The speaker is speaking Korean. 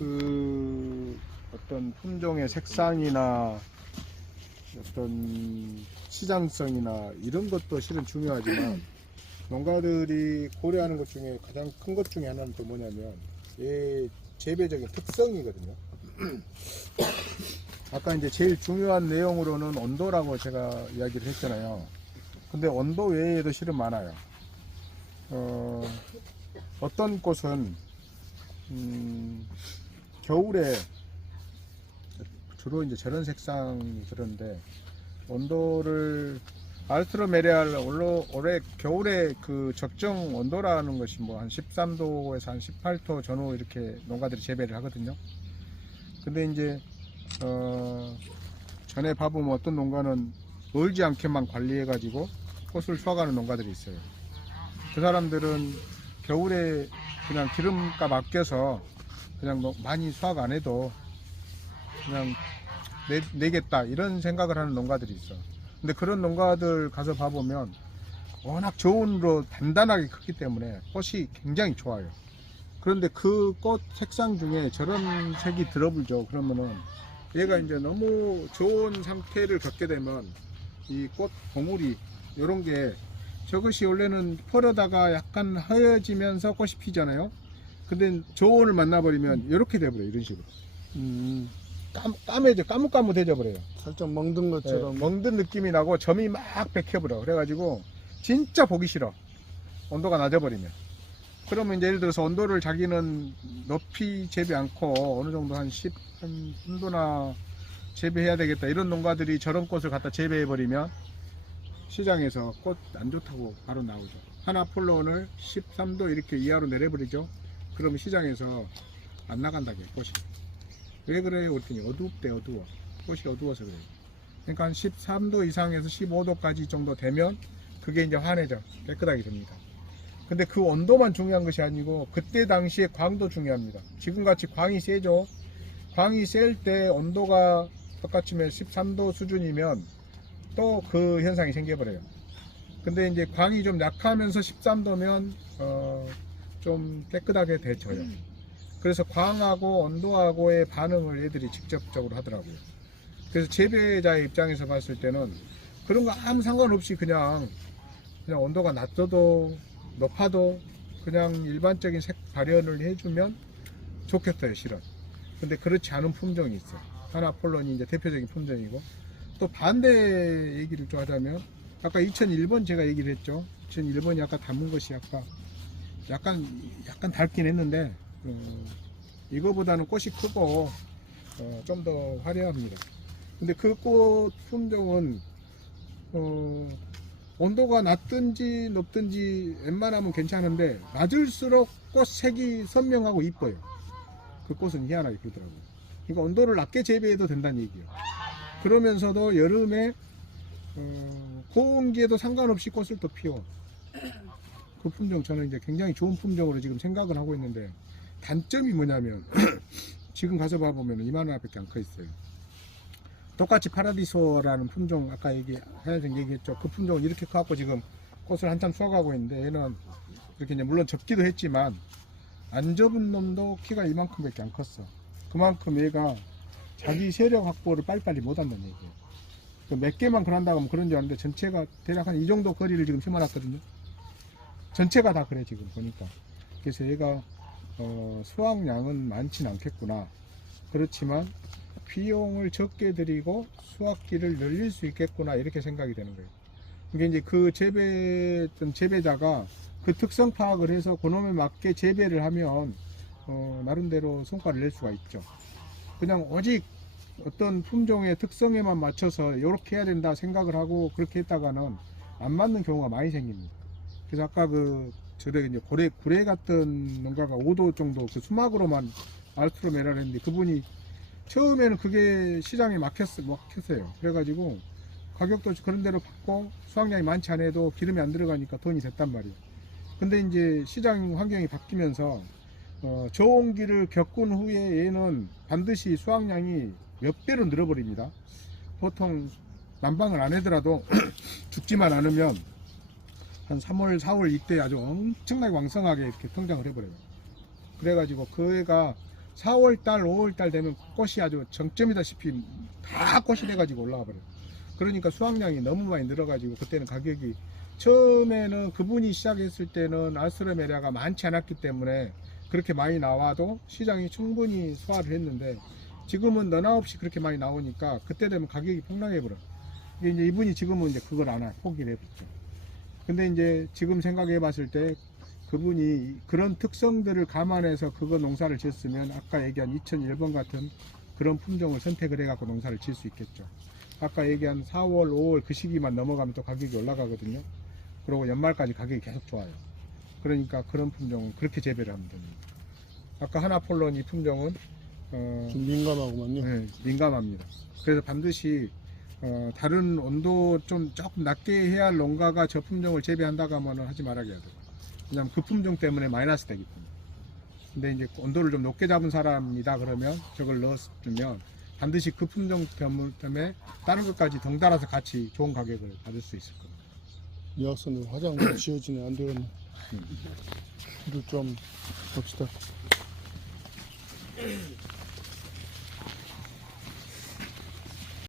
그 어떤 품종의 색상이나 어떤 시장성이나 이런 것도 실은 중요하지만 농가들이 고려하는 것 중에 가장 큰 것 중에 하나는 또 뭐냐면 이 재배적인 특성이거든요. 아까 이제 제일 중요한 내용으로는 온도라고 제가 이야기를 했잖아요. 근데 온도 외에도 실은 많아요. 어떤 꽃은 겨울에 주로 이제 저런 색상이 그런데 온도를 알스트로메리알 올해 겨울에 그 적정 온도라는 것이 뭐 한 13도에서 한 18도 전후 이렇게 농가들이 재배를 하거든요. 근데 이제 전에 봐보면 어떤 농가는 얼지 않게만 관리해 가지고 꽃을 수확하는 농가들이 있어요. 그 사람들은 겨울에 그냥 기름값 아껴서 그냥 많이 수확 안 해도 그냥 내겠다 이런 생각을 하는 농가들이 있어. 근데 그런 농가들 가서 봐보면 워낙 저온으로 단단하게 크기 때문에 꽃이 굉장히 좋아요. 그런데 그 꽃 색상 중에 저런 색이 들어불죠. 그러면은 얘가 이제 너무 좋은 상태를 겪게 되면 이 꽃 봉우리 이런 게 저것이 원래는 펄에다가 약간 하얘지면서 꽃이 피잖아요. 근데 저온을 만나버리면 이렇게 돼버려요. 이런 식으로 까매져, 까뭇까뭇해져 버려요. 살짝 멍든 것처럼. 네, 멍든 느낌이 나고 점이 막 bek혀버려. 그래가지고 진짜 보기 싫어. 온도가 낮아버리면. 그러면 이제 예를 들어서 온도를 자기는 높이 재배 않고 어느 정도 한 13도나 재배해야 되겠다 이런 농가들이 저런 꽃을 갖다 재배해버리면 시장에서 꽃 안 좋다고 바로 나오죠. 하나 폴론을 13도 이렇게 이하로 내려버리죠. 그러면 시장에서 안 나간다게 꽃이. 왜 그래요? 그랬더니 어둡대. 어두워. 꽃이 어두워서 그래요. 그러니까 한 13도 이상에서 15도까지 정도 되면 그게 이제 환해져 깨끗하게 됩니다. 근데 그 온도만 중요한 것이 아니고 그때 당시에 광도 중요합니다. 지금같이 광이 세죠. 광이 셀 때 온도가 똑같이 13도 수준이면 또 그 현상이 생겨버려요. 근데 이제 광이 좀 약하면서 13도면 좀 깨끗하게 데쳐요. 그래서 광하고 온도하고의 반응을 얘들이 직접적으로 하더라고요. 그래서 재배자의 입장에서 봤을 때는 그런 거 아무 상관없이 그냥 온도가 낮아도 높아도 그냥 일반적인 색 발현을 해주면 좋겠어요, 실은. 근데 그렇지 않은 품종이 있어요. 하나 폴론이 이제 대표적인 품종이고, 또 반대 얘기를 좀 하자면, 아까 2001번 제가 얘기를 했죠. 2001번이 아까 담은 것이 약간 닳긴 했는데, 이거보다는 꽃이 크고, 좀 더 화려합니다. 근데 그 꽃 품종은, 온도가 낮든지 높든지 웬만하면 괜찮은데 낮을수록 꽃 색이 선명하고 이뻐요. 그 꽃은 희한하게 그러더라고요. 그러니까 온도를 낮게 재배해도 된다는 얘기예요. 그러면서도 여름에 고온기에도 상관없이 꽃을 또 피워. 그 품종 저는 이제 굉장히 좋은 품종으로 지금 생각을 하고 있는데 단점이 뭐냐면 지금 가서 봐보면 이만원밖에 안 커 있어요. 똑같이 파라디소라는 품종 아까 하얀색 얘기했죠. 그 품종은 이렇게 커갖고 지금 꽃을 한참 수확하고 있는데 얘는 이렇게 이제 물론 접기도 했지만 안 접은 놈도 키가 이만큼밖에 안 컸어. 그만큼 얘가 자기 세력 확보를 빨리빨리 못한다는 얘기예요. 몇 개만 그런다고 하면 그런 줄 아는데 전체가 대략 한 이 정도 거리를 지금 심어놨거든요. 전체가 다 그래 지금 보니까. 그래서 얘가 수확량은 많진 않겠구나. 그렇지만 비용을 적게 들이고 수확기를 늘릴 수 있겠구나 이렇게 생각이 되는 거예요. 이게 이제 그 재배자가 그 특성 파악을 해서 그놈에 맞게 재배를 하면 나름대로 성과를 낼 수가 있죠. 그냥 오직 어떤 품종의 특성에만 맞춰서 이렇게 해야 된다 생각을 하고 그렇게 했다가는 안 맞는 경우가 많이 생깁니다. 그래서 아까 저도 이제 구례 같은 농가가 5도 정도 그 수막으로만 알스트로메리아를 했는데 그분이 처음에는 그게 시장에 막혔어요. 그래가지고 가격도 그런 대로 받고 수확량이 많지 않아도 기름이 안 들어가니까 돈이 됐단 말이에요. 근데 이제 시장 환경이 바뀌면서 저온기를 겪은 후에 얘는 반드시 수확량이 몇 배로 늘어버립니다. 보통 난방을 안 하더라도 죽지만 않으면 한 3월, 4월 이때 아주 엄청나게 왕성하게 이렇게 성장을 해버려요. 그래가지고 그 애가 4월달, 5월달 되면 꽃이 아주 정점이다시피 다 꽃이 돼가지고 올라가 버려요. 그러니까 수확량이 너무 많이 늘어가지고 그때는 가격이 처음에는 그분이 시작했을 때는 알스트로메리아가 많지 않았기 때문에 그렇게 많이 나와도 시장이 충분히 소화를 했는데 지금은 너나 없이 그렇게 많이 나오니까 그때 되면 가격이 폭락해 버려. 이제 이분이 지금은 이제 그걸 안 해, 포기를 해버렸죠. 근데 이제 지금 생각해 봤을 때 그분이 그런 특성들을 감안해서 그거 농사를 지었으면 아까 얘기한 2001번 같은 그런 품종을 선택을 해갖고 농사를 지을 수 있겠죠. 아까 얘기한 4월, 5월 그 시기만 넘어가면 또 가격이 올라가거든요. 그리고 연말까지 가격이 계속 좋아요. 그러니까 그런 품종은 그렇게 재배를 하면 됩니다. 아까 하나폴론 이 품종은 좀 민감하구만요. 네, 민감합니다. 그래서 반드시 다른 온도 좀 조금 낮게 해야 할 농가가 저 품종을 재배한다고 하면 하지 말아야 돼요. 왜냐면 그 품종 때문에 마이너스 되기 때문에. 근데 이제 온도를 좀 높게 잡은 사람이다 그러면 저걸 넣어주면 반드시 그 품종 때문에 다른 것까지 덩달아서 같이 좋은 가격을 받을 수 있을 겁니다. 이 학생들 화장 좀 지워지네. 안 되겠네. 이를 좀 봅시다.